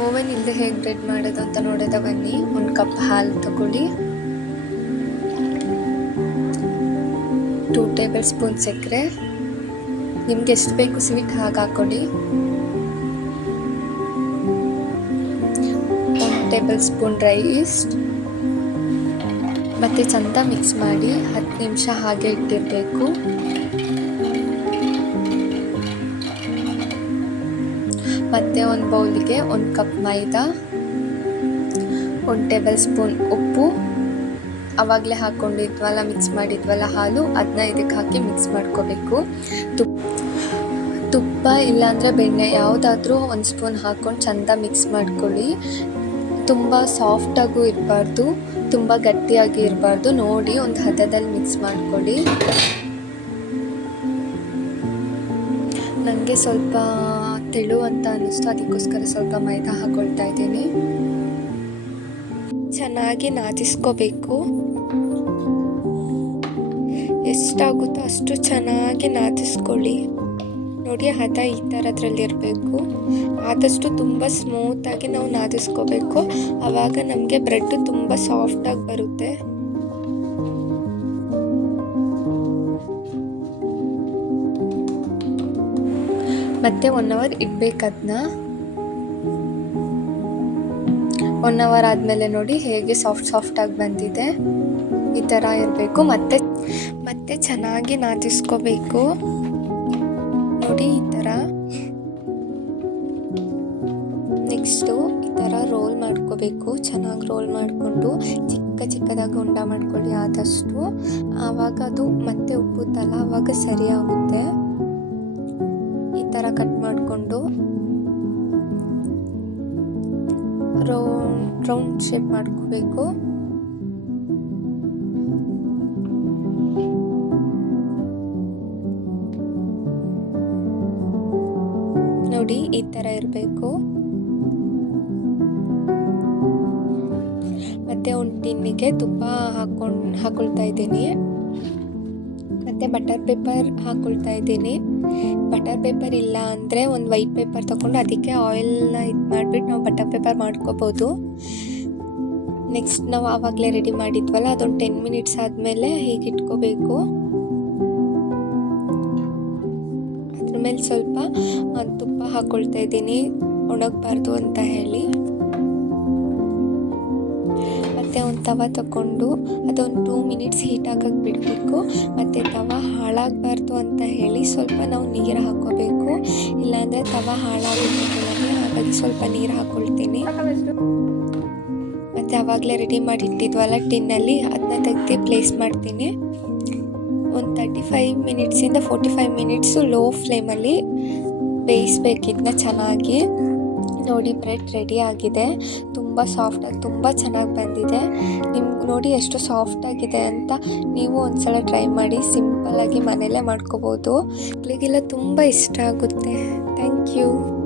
Oven ಇಲ್ಲದೆ ಹೇಗೆ bread ಮಾಡೋದು ಅಂತ ನೋಡಿದ ಬನ್ನಿ. ಒಂದು ಕಪ್ ಹಾಲು ತಗೊಳ್ಳಿ. ಟೂ ಟೇಬಲ್ ಸ್ಪೂನ್ ಸಕ್ಕರೆ ನಿಮ್ಗೆ ಎಷ್ಟು ಬೇಕು ಸ್ವೀಟ್ ಹಾಗೆ ಹಾಕ್ಕೊಳ್ಳಿ ಒಂದು ಟೇಬಲ್ ಸ್ಪೂನ್ ರೈಸ್ ಮತ್ತು ಚಂದ ಮಿಕ್ಸ್ ಮಾಡಿ ಹತ್ತು ನಿಮಿಷ ಹಾಗೆ ಇಟ್ಟಿರಬೇಕು. ಮತ್ತು ಒಂದು ಬೌಲಿಗೆ ಒಂದು ಕಪ್ ಮೈದಾ, ಒಂದು ಟೇಬಲ್ ಸ್ಪೂನ್ ಉಪ್ಪು. ಆವಾಗಲೇ ಹಾಕ್ಕೊಂಡಿದ್ವಲ್ಲ ಮಿಕ್ಸ್ ಮಾಡಿದ್ವಲ್ಲ ಹಾಲು ಅದನ್ನ ಇದಕ್ಕೆ ಹಾಕಿ ಮಿಕ್ಸ್ ಮಾಡ್ಕೋಬೇಕು. ತುಪ್ಪ ತುಪ್ಪ ಇಲ್ಲಾಂದರೆ ಬೆಣ್ಣೆ ಯಾವುದಾದ್ರೂ ಒಂದು ಸ್ಪೂನ್ ಹಾಕ್ಕೊಂಡು ಚೆಂದ ಮಿಕ್ಸ್ ಮಾಡ್ಕೊಳ್ಳಿ. ತುಂಬ ಸಾಫ್ಟಾಗೂ ಇರಬಾರ್ದು, ತುಂಬ ಗಟ್ಟಿಯಾಗಿ ಇರಬಾರ್ದು. ನೋಡಿ ಒಂದು ಹದದಲ್ಲಿ ಮಿಕ್ಸ್ ಮಾಡ್ಕೊಳ್ಳಿ. ನನಗೆ ಸ್ವಲ್ಪ ತೆಳು ಅಂತ ಅನ್ನಿಸ್ತು. ಅದಕ್ಕೋಸ್ಕರ ಸ್ವಲ್ಪ ಮೈದಾ ಹಾಕೊಳ್ತಾ ಇದ್ದೀನಿ. ಚೆನ್ನಾಗಿ ನಾದಿಸ್ಕೋಬೇಕು. ಎಷ್ಟಾಗುತ್ತೋ ಅಷ್ಟು ಚೆನ್ನಾಗಿ ನಾದಿಸ್ಕೊಳ್ಳಿ. ನೋಡಿ, ಹದ ಈ ಥರದ್ರಲ್ಲಿ ಇರಬೇಕು ಆದಷ್ಟು ತುಂಬ ಸ್ಮೂತಾಗಿ ನಾವು ನಾದಿಸ್ಕೋಬೇಕು. ಆವಾಗ ನಮಗೆ ಬ್ರೆಡ್ಡು ತುಂಬ ಸಾಫ್ಟಾಗಿ ಬರುತ್ತೆ. ಮತ್ತೆ ಒನ್ ಅವರ್ ಇಡ್ಬೇಕು ಅದನ್ನ ಒನ್ ಅವರ್ ಆದಮೇಲೆ ನೋಡಿ ಹೇಗೆ ಸಾಫ್ಟ್ ಸಾಫ್ಟಾಗಿ ಬಂದಿದೆ. ಈ ಥರ ಇರಬೇಕು. ಮತ್ತೆ ಮತ್ತೆ ಚೆನ್ನಾಗಿ ನಾದಿಸ್ಕೋಬೇಕು. ನೋಡಿ ಈ ಥರ ನೆಕ್ಸ್ಟು ಈ ಥರ ರೋಲ್ ಮಾಡ್ಕೋಬೇಕು. ಚೆನ್ನಾಗಿ ರೋಲ್ ಮಾಡಿಕೊಂಡು ಚಿಕ್ಕ ಚಿಕ್ಕದಾಗಿ ಉಂಡ ಮಾಡ್ಕೊಳ್ಳಿ ಆದಷ್ಟು. ಆವಾಗ ಅದು ಮತ್ತೆ ಉಪ್ಪುತ್ತಲ್ಲ ಆವಾಗ ಸರಿ ಆಗುತ್ತೆ. ಈ ಥರ ಕಟ್ ಮಾಡಿಕೊಂಡು ರೌಂಡ್ ರೌಂಡ್ ಶೇಪ್ ಮಾಡ್ಕೋಬೇಕು. ನೋಡಿ ಈ ಥರ ಇರಬೇಕು. ಮತ್ತೆ ಒಂದು ಟಿನ್ನಿಗೆ ತುಪ್ಪ ಹಾಕೊಂಡು, ಹಾಕೊಳ್ತಾ ಇದ್ದೀನಿ. ಮತ್ತು ಬಟರ್ ಪೇಪರ್ ಹಾಕೊಳ್ತಾ ಇದ್ದೀನಿ. ಬಟರ್ ಪೇಪರ್ ಇಲ್ಲ ಅಂದರೆ ಒಂದು ವೈಟ್ ಪೇಪರ್ ತೊಗೊಂಡು ಅದಕ್ಕೆ ಆಯಿಲ್ನ ಇದು ಮಾಡಿಬಿಟ್ಟು ನಾವು ಬಟರ್ ಪೇಪರ್ ಮಾಡ್ಕೋಬೋದು. ನೆಕ್ಸ್ಟ್ ನಾವು ಆವಾಗಲೇ ರೆಡಿ ಮಾಡಿದ್ವಲ್ಲ, ಅದೊಂದು ಟೆನ್ ಮಿನಿಟ್ಸ್ ಆದಮೇಲೆ ಹೀಗೆ ಇಟ್ಕೋಬೇಕು. ಅದ್ರ ಮೇಲೆ ಸ್ವಲ್ಪ ತುಪ್ಪ ಹಾಕ್ಕೊಳ್ತಾ ಇದ್ದೀನಿ, ಒಣಗಬಾರ್ದು ಅಂತ ಹೇಳಿ. ಮತ್ತು ಒಂದು ತವ ತಗೊಂಡು ಅದೊಂದು ಟೂ ಮಿನಿಟ್ಸ್ ಹೀಟ್ ಆಗಕ್ಕೆ ಬಿಡಬೇಕು. ಮತ್ತು ತವ ಹಾಳಾಗಬಾರ್ದು ಅಂತ ಹೇಳಿ ಸ್ವಲ್ಪ ನಾವು ನೀರು ಹಾಕೋಬೇಕು. ಇಲ್ಲಾಂದರೆ ತವ ಹಾಳಾಗುತ್ತೆ ಹಾಗಾಗಿ ಸ್ವಲ್ಪ ನೀರು ಹಾಕ್ಕೊಳ್ತೀನಿ ಮತ್ತು ಆವಾಗಲೇ ರೆಡಿ ಮಾಡಿ ಇಟ್ಟಿದ್ವಲ್ಲ ಟಿನ್ನಲ್ಲಿ ಅದನ್ನ ತೆಗೆದು ಪ್ಲೇಸ್ ಮಾಡ್ತೀನಿ. ಒಂದು ತರ್ಟಿ ಫೈವ್ ಮಿನಿಟ್ಸಿಂದ ಫೋರ್ಟಿ ಫೈವ್ ಮಿನಿಟ್ಸು ಲೋ ಫ್ಲೇಮಲ್ಲಿ ಬೇಯಿಸ್ಬೇಕಿದ್ನ ಚೆನ್ನಾಗಿ. ನೋಡಿ ಬ್ರೆಡ್ ರೆಡಿ ಆಗಿದೆ. ತುಂಬ ಸಾಫ್ಟಾಗಿ ತುಂಬ ಚೆನ್ನಾಗಿ ಬಂದಿದೆ. ನಿಮ್ಗೆ ನೋಡಿ ಎಷ್ಟು ಸಾಫ್ಟಾಗಿದೆ ಅಂತ ನೀವು ಒಂದ್ಸಲ ಟ್ರೈ ಮಾಡಿ ಸಿಂಪಲ್ಲಾಗಿ ಮನೆಯಲ್ಲೇ ಮಾಡ್ಕೋಬೋದು. ಮಕ್ಕಳಿಗೆಲ್ಲ ತುಂಬ ಇಷ್ಟ ಆಗುತ್ತೆ. Thank you.